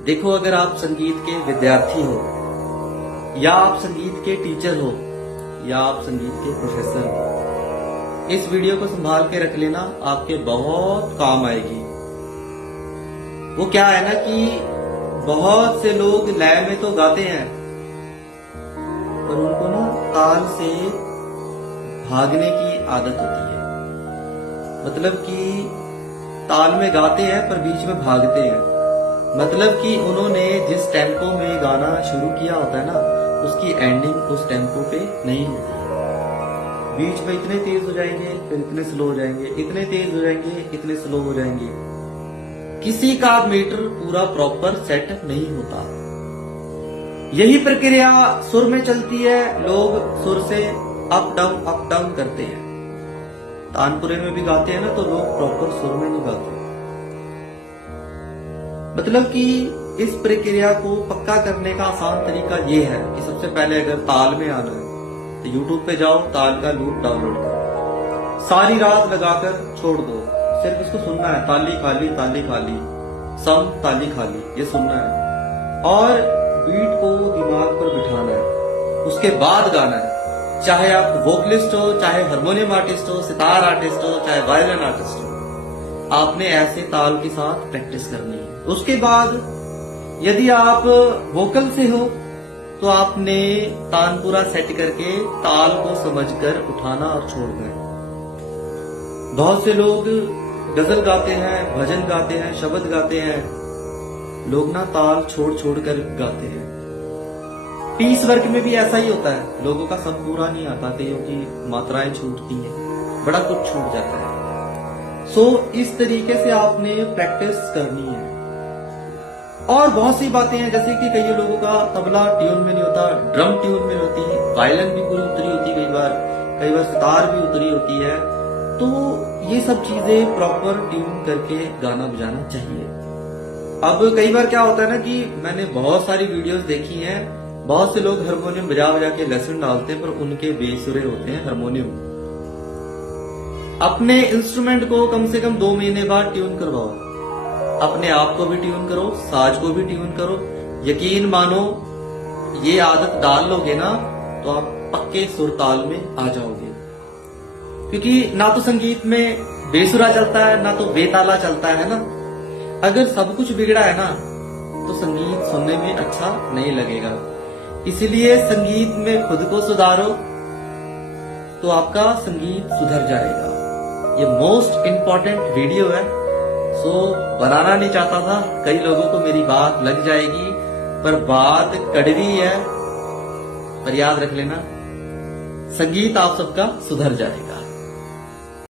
देखो, अगर आप संगीत के विद्यार्थी हो या आप संगीत के टीचर हो या आप संगीत के प्रोफेसर हो, इस वीडियो को संभाल के रख लेना, आपके बहुत काम आएगी। वो क्या है ना कि बहुत से लोग लय में तो गाते हैं पर उनको ना ताल से भागने की आदत होती है। मतलब कि ताल में गाते हैं पर बीच में भागते हैं। मतलब कि उन्होंने जिस टेम्पो में गाना शुरू किया होता है ना, उसकी एंडिंग उस टेम्पो पे नहीं होती है। बीच में इतने तेज हो जाएंगे, फिर इतने स्लो हो जाएंगे, इतने तेज हो जाएंगे, इतने स्लो हो जाएंगे। किसी का मीटर पूरा प्रॉपर सेट नहीं होता। यही प्रक्रिया सुर में चलती है। लोग सुर से अप डाउन करते हैं। तानपुरे में भी गाते हैं ना, तो लोग प्रॉपर सुर में नहीं गाते। मतलब कि इस प्रक्रिया को पक्का करने का आसान तरीका ये है कि सबसे पहले अगर ताल में आना है तो YouTube पे जाओ, ताल का लूप डाउनलोड करो, सारी रात लगाकर छोड़ दो, सिर्फ इसको सुनना है। ताली खाली ताली खाली, सम ताली खाली, ये सुनना है और बीट को दिमाग पर बिठाना है। उसके बाद गाना है। चाहे आप वोकलिस्ट हो, चाहे हारमोनियम आर्टिस्ट हो, सितार आर्टिस्ट हो, चाहे वायलिन आर्टिस्ट हो, आपने ऐसे ताल के साथ प्रैक्टिस करनी है। उसके बाद यदि आप वोकल से हो तो आपने तानपुरा सेट करके ताल को समझकर उठाना और छोड़ना है। बहुत से लोग गजल गाते हैं, भजन गाते हैं, शब्द गाते हैं। लोग ना ताल छोड़ छोड़ कर गाते हैं। पीस वर्क में भी ऐसा ही होता है। लोगों का सम पूरा नहीं आता, कईयों की मात्राएं छूटती हैं, बड़ा कुछ छूट जाता है। सो इस तरीके से आपने प्रैक्टिस करनी है। और बहुत सी बातें हैं, जैसे कि कई लोगों का तबला ट्यून में नहीं होता, ड्रम ट्यून में होती है, वायलिन भी पूरी उतरी होती है, कई बार सितार भी उतरी होती है। तो ये सब चीजें प्रॉपर ट्यून करके गाना बजाना चाहिए। अब कई बार क्या होता है ना कि मैंने बहुत सारी वीडियोस देखी हैं, बहुत से लोग हारमोनियम बजा बजा के लेसन डालते हैं पर उनके बेसुरे होते हैं हारमोनियम। अपने इंस्ट्रूमेंट को कम से कम 2 महीने बाद ट्यून करवाओ। अपने आप को भी ट्यून करो, साज को भी ट्यून करो। यकीन मानो, ये आदत डाल लोगे ना तो आप पक्के सुर ताल में आ जाओगे। क्योंकि ना तो संगीत में बेसुरा चलता है, ना तो बेताला चलता है ना। अगर सब कुछ बिगड़ा है ना तो संगीत सुनने में अच्छा नहीं लगेगा। इसीलिए संगीत में खुद को सुधारो तो आपका संगीत सुधर जाएगा। ये मोस्ट इंपॉर्टेंट वीडियो है। सो बनाना नहीं चाहता था, कई लोगों को मेरी बात लग जाएगी, पर बात कड़वी है। पर याद रख लेना, संगीत आप सबका सुधर जाएगा।